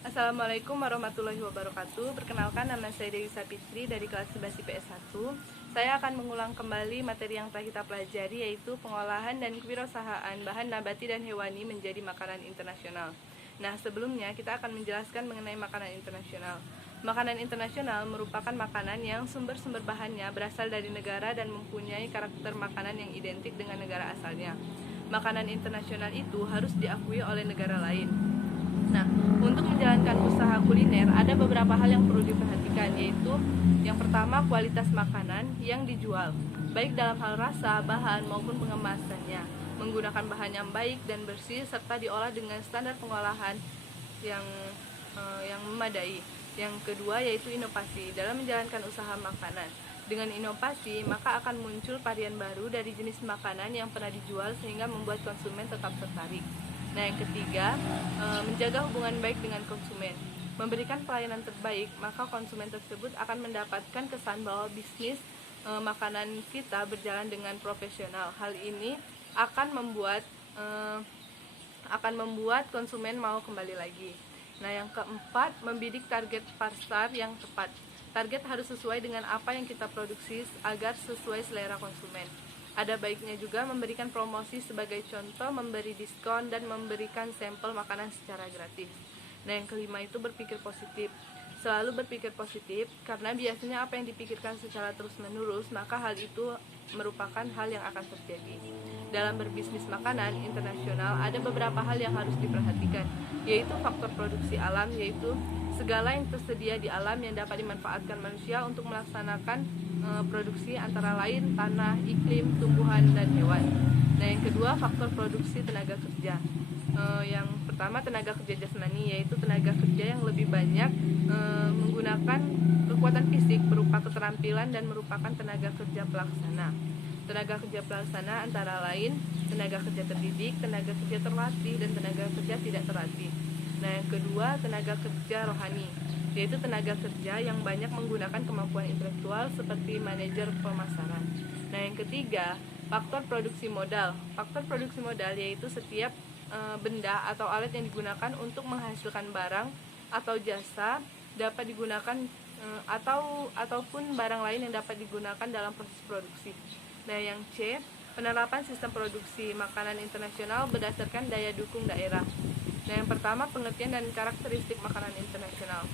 Assalamualaikum warahmatullahi wabarakatuh. Perkenalkan, nama saya Dewi Sapitri dari kelas 11 IPS 1. Saya akan mengulang kembali materi yang telah kita pelajari, yaitu pengolahan dan kewirausahaan bahan nabati dan hewani menjadi makanan internasional. Nah, sebelumnya kita akan menjelaskan mengenai makanan internasional. Makanan internasional merupakan makanan yang sumber-sumber bahannya berasal dari negara dan mempunyai karakter makanan yang identik dengan negara asalnya. Makanan internasional itu harus diakui oleh negara lain. Nah, untuk menjalankan usaha kuliner ada beberapa hal yang perlu diperhatikan, yaitu yang pertama, kualitas makanan yang dijual, baik dalam hal rasa, bahan maupun pengemasannya, menggunakan bahan yang baik dan bersih serta diolah dengan standar pengolahan yang memadai. Yang kedua yaitu inovasi dalam menjalankan usaha makanan. Dengan inovasi, maka akan muncul varian baru dari jenis makanan yang pernah dijual sehingga membuat konsumen tetap tertarik. Nah, yang ketiga, menjaga hubungan baik dengan konsumen. Memberikan pelayanan terbaik, maka konsumen tersebut akan mendapatkan kesan bahwa bisnis makanan kita berjalan dengan profesional. Hal ini akan membuat konsumen mau kembali lagi. Nah, yang keempat, membidik target pasar yang tepat. Target harus sesuai dengan apa yang kita produksi agar sesuai selera konsumen. Ada baiknya juga memberikan promosi, sebagai contoh memberi diskon dan memberikan sampel makanan secara gratis. Nah, yang kelima itu berpikir positif. Selalu berpikir positif, karena biasanya apa yang dipikirkan secara terus-menerus, maka hal itu merupakan hal yang akan terjadi. Dalam berbisnis makanan internasional, ada beberapa hal yang harus diperhatikan, yaitu faktor produksi alam, yaitu segala yang tersedia di alam yang dapat dimanfaatkan manusia untuk melaksanakan produksi, antara lain tanah, iklim, tumbuhan, dan hewan. Nah, yang kedua, faktor produksi tenaga kerja. Yang pertama, tenaga kerja jasmani, yaitu tenaga kerja yang lebih banyak menggunakan kekuatan fisik berupa keterampilan dan merupakan tenaga kerja pelaksana. Tenaga kerja pelaksana antara lain tenaga kerja terdidik, tenaga kerja terlatih, dan tenaga kerja tidak terlatih. Nah, yang kedua, tenaga kerja rohani, yaitu tenaga kerja yang banyak menggunakan kemampuan intelektual seperti manajer pemasaran. Nah, yang ketiga, faktor produksi modal. Faktor produksi modal yaitu setiap benda atau alat yang digunakan untuk menghasilkan barang atau jasa dapat digunakan ataupun barang lain yang dapat digunakan dalam proses produksi. Nah, yang C, penerapan sistem produksi makanan internasional berdasarkan daya dukung daerah. Nah, yang pertama, pengertian dan karakteristik makanan internasional.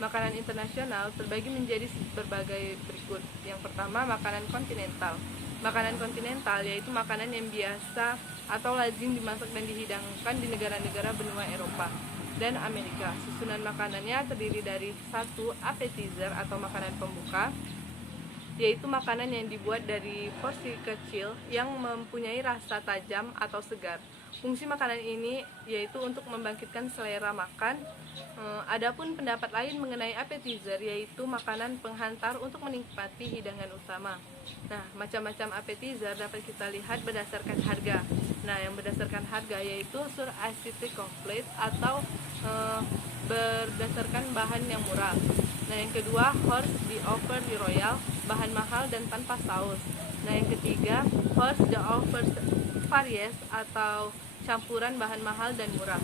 Makanan internasional terbagi menjadi berbagai berikut. Yang pertama, makanan kontinental. Makanan kontinental yaitu makanan yang biasa atau lazim dimasak dan dihidangkan di negara-negara benua Eropa dan Amerika. Susunan makanannya terdiri dari 1. Appetizer atau makanan pembuka, yaitu makanan yang dibuat dari porsi kecil yang mempunyai rasa tajam atau segar. Fungsi makanan ini yaitu untuk membangkitkan selera makan. Adapun pendapat lain mengenai appetizer, yaitu makanan penghantar untuk menikmati hidangan utama. Nah, macam-macam appetizer dapat kita lihat berdasarkan harga. Nah, yang berdasarkan harga yaitu sur acidic complete atau berdasarkan bahan yang murah. Nah, yang kedua, horse the offer the royal, bahan mahal dan tanpa saus. Nah, yang ketiga, horse the offer varies atau campuran bahan mahal dan murah.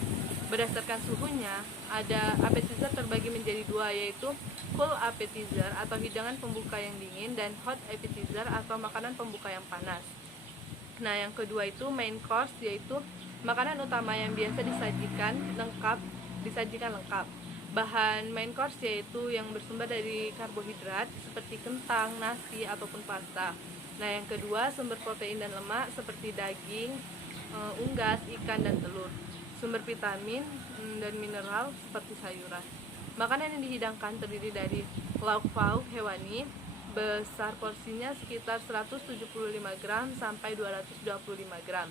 Berdasarkan suhunya, ada appetizer terbagi menjadi dua, yaitu cool appetizer atau hidangan pembuka yang dingin, dan hot appetizer atau makanan pembuka yang panas. Nah, yang kedua itu main course, yaitu makanan utama yang biasa disajikan lengkap. Bahan main course yaitu yang bersumber dari karbohidrat seperti kentang, nasi, ataupun pasta. Nah, yang kedua, sumber protein dan lemak seperti daging, unggas, ikan, dan telur. Sumber vitamin dan mineral seperti sayuran. Makanan yang dihidangkan terdiri dari lauk pauk hewani, besar porsinya sekitar 175 gram sampai 225 gram.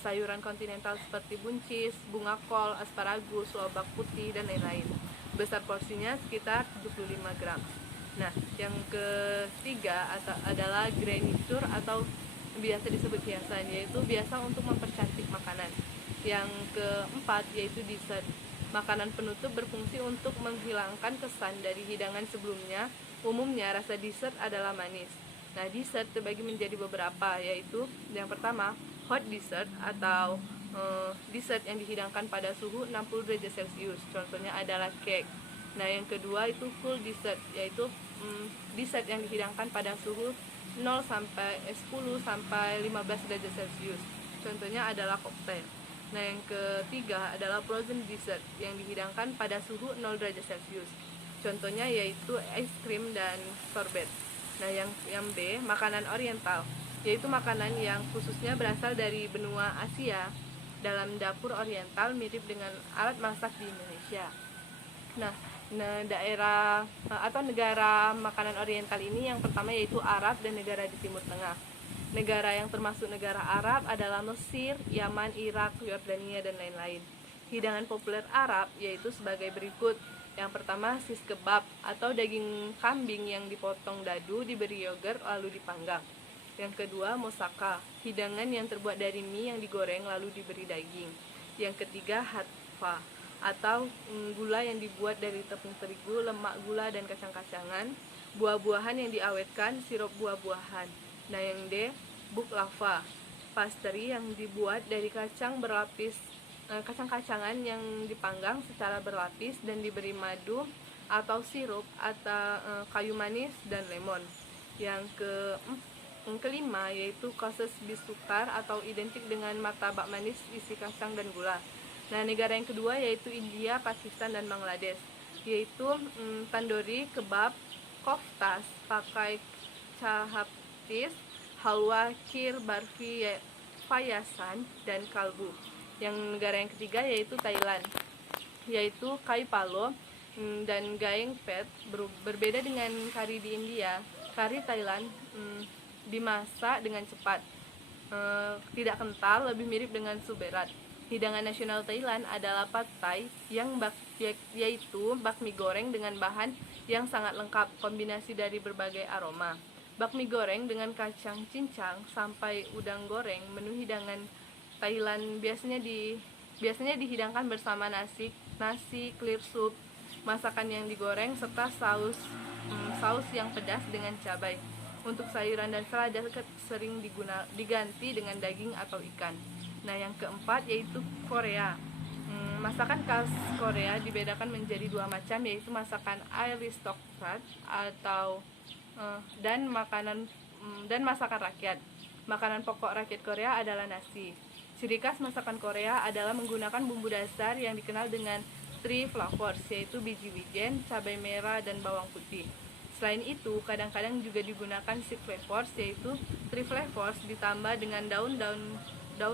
Sayuran kontinental seperti buncis, bunga kol, asparagus, lobak putih, dan lain-lain. Besar porsinya sekitar 75 gram. Nah, yang ketiga adalah garniture atau biasa disebut hiasan, yaitu biasa untuk mempercantik makanan. Yang keempat yaitu dessert. Makanan penutup berfungsi untuk menghilangkan kesan dari hidangan sebelumnya. Umumnya rasa dessert adalah manis. Nah, dessert terbagi menjadi beberapa, yaitu yang pertama, hot dessert atau dessert yang dihidangkan pada suhu 60 derajat Celcius. Contohnya adalah cake. Nah, yang kedua itu full dessert, yaitu dessert yang dihidangkan pada suhu 10 sampai 15 derajat Celcius. Contohnya adalah cocktail. Nah, yang ketiga adalah frozen dessert yang dihidangkan pada suhu 0 derajat Celcius. Contohnya yaitu es krim dan sorbet. Nah, yang B, makanan oriental, yaitu makanan yang khususnya berasal dari benua Asia dalam dapur oriental mirip dengan alat masak di Indonesia. Nah, daerah atau negara makanan oriental ini yang pertama yaitu Arab dan negara di Timur Tengah. Negara yang termasuk negara Arab adalah Mesir, Yaman, Irak, Yordania, dan lain-lain. Hidangan populer Arab yaitu sebagai berikut. Yang pertama, sis kebab atau daging kambing yang dipotong dadu, diberi yogurt lalu dipanggang. Yang kedua, moussaka, hidangan yang terbuat dari mie yang digoreng lalu diberi daging. Yang ketiga, hatfa atau gula yang dibuat dari tepung terigu, lemak gula, dan kacang-kacangan. Buah-buahan yang diawetkan, sirup buah-buahan. Nah, yang D, buklava, pastry yang dibuat dari kacang-kacangan yang dipanggang secara berlapis dan diberi madu atau sirup atau kayu manis dan lemon. Yang kelima yaitu koses bisukar atau identik dengan martabak manis isi kacang dan gula. Nah, negara yang kedua yaitu India, Pakistan, dan Bangladesh, yaitu tandoori, kebab, koftas, pakai chaptis, halwa, kheer, barfi, payasan, dan kalbu. Yang negara yang ketiga yaitu Thailand, yaitu kai palo dan gaeng pet. Berbeda dengan kari di India, kari Thailand dimasak dengan cepat, tidak kental, lebih mirip dengan sup berat. Hidangan nasional Thailand adalah pad thai yaitu bakmi goreng dengan bahan yang sangat lengkap, kombinasi dari berbagai aroma. Bakmi goreng dengan kacang cincang sampai udang goreng. Menu hidangan Thailand biasanya dihidangkan bersama nasi, clear soup, masakan yang digoreng serta saus yang pedas dengan cabai. Untuk sayuran dan selada sering diganti dengan daging atau ikan. Nah, yang keempat yaitu Korea. Masakan khas Korea dibedakan menjadi dua macam, yaitu masakan aristokrat dan masakan rakyat. Makanan pokok rakyat Korea adalah nasi. Ciri khas masakan Korea adalah menggunakan bumbu dasar yang dikenal dengan three flavors, yaitu biji wijen, cabai merah, dan bawang putih. Selain itu, kadang-kadang juga digunakan six flavors, yaitu three flavors ditambah dengan daun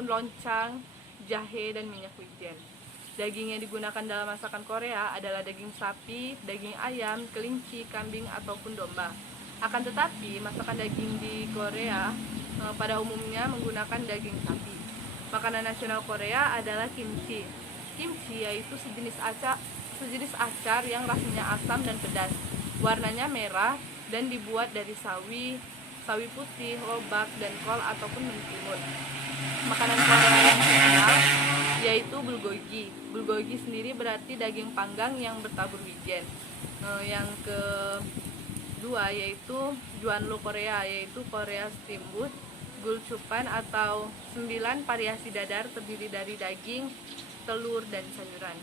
loncang, jahe, dan minyak wijen. Daging yang digunakan dalam masakan Korea adalah daging sapi, daging ayam, kelinci, kambing, ataupun domba. Akan tetapi, masakan daging di Korea pada umumnya menggunakan daging sapi. Makanan nasional Korea adalah kimchi. Kimchi yaitu sejenis acar yang rasanya asam dan pedas. Warnanya merah dan dibuat dari sawi putih, lobak, dan kol ataupun mentimun. Makanan Korea yang terkenal yaitu bulgogi. Bulgogi sendiri berarti daging panggang yang bertabur wijen. Yang kedua yaitu Juanlo Korea, yaitu Korea steamboat, gulchupan atau 9 variasi dadar terdiri dari daging, telur, dan sayuran.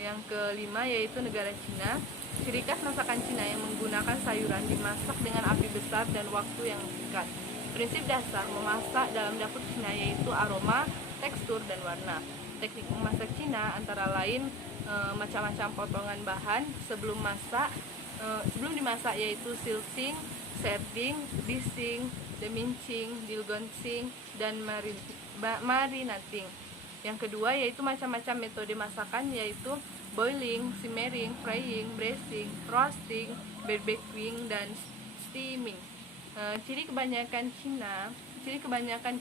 Yang kelima yaitu negara Cina. Ciri khas masakan Cina yang menggunakan sayuran dimasak dengan api besar dan waktu yang singkat. Prinsip dasar memasak dalam dapur Cina yaitu aroma, tekstur, dan warna. Teknik memasak Cina antara lain macam-macam potongan bahan sebelum dimasak, yaitu silsing, setting, dishing, demincing, dilgonsing, dan marinating. Yang kedua yaitu macam-macam metode masakan, yaitu boiling, simmering, frying, braising, roasting, barbecuing, dan steaming. Ciri kebanyakan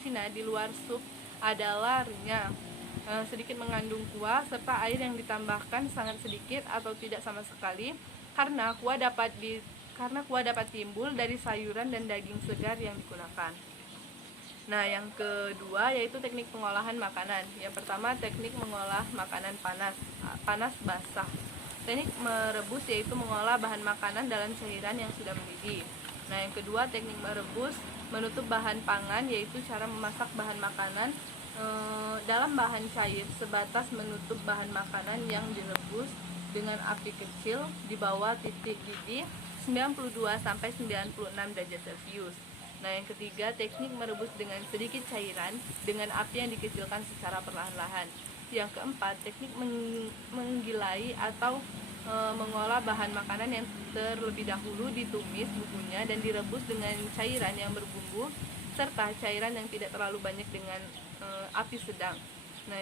Cina di luar sup adalah renyah, sedikit mengandung kuah, serta air yang ditambahkan sangat sedikit atau tidak sama sekali, karena kuah dapat timbul dari sayuran dan daging segar yang digunakan. Nah, yang kedua yaitu teknik pengolahan makanan. Yang pertama, teknik mengolah makanan panas basah. Teknik merebus yaitu mengolah bahan makanan dalam cairan yang sudah mendidih. Nah, yang kedua, teknik merebus menutup bahan pangan, yaitu cara memasak bahan makanan dalam bahan cair sebatas menutup bahan makanan yang direbus dengan api kecil di bawah titik didih 92-96 derajat Celcius. Nah, yang ketiga, teknik merebus dengan sedikit cairan dengan api yang dikecilkan secara perlahan-lahan. Yang keempat, teknik menggilai atau mengolah bahan makanan yang terlebih dahulu ditumis bumbunya dan direbus dengan cairan yang berbumbu serta cairan yang tidak terlalu banyak dengan api sedang. Nah,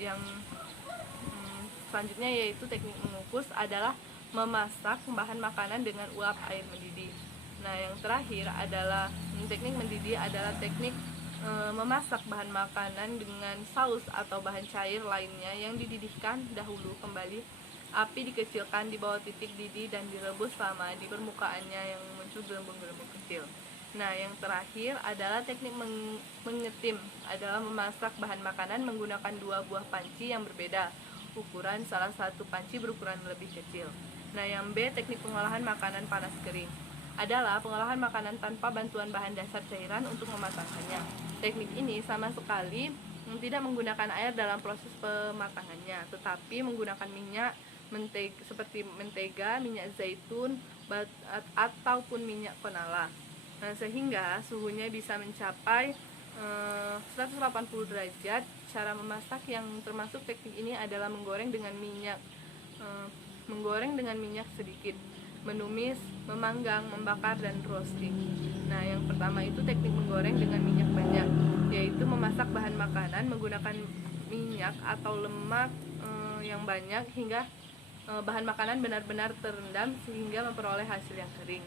yang selanjutnya yaitu teknik mengukus adalah memasak bahan makanan dengan uap air mendidih. Nah, yang terakhir adalah teknik mendidih adalah teknik memasak bahan makanan dengan saus atau bahan cair lainnya yang dididihkan dahulu kembali. Api dikecilkan di bawah titik didih dan direbus selama di permukaannya yang muncul gelembung-gelembung kecil. Nah, yang terakhir adalah teknik mengetim, adalah memasak bahan makanan menggunakan 2 buah panci yang berbeda ukuran, salah satu panci berukuran lebih kecil. Nah, yang B, teknik pengolahan makanan panas kering, adalah pengolahan makanan tanpa bantuan bahan dasar cairan untuk mematangkannya. Teknik ini sama sekali tidak menggunakan air dalam proses pematangannya, tetapi menggunakan minyak seperti mentega, minyak zaitun, ataupun minyak konala. Nah, sehingga suhunya bisa mencapai 180 derajat. Cara memasak yang termasuk teknik ini adalah menggoreng dengan minyak sedikit, menumis, memanggang, membakar, dan roasting. Nah, yang pertama itu teknik menggoreng dengan minyak banyak, yaitu memasak bahan makanan menggunakan minyak atau lemak yang banyak hingga bahan makanan benar-benar terendam sehingga memperoleh hasil yang kering.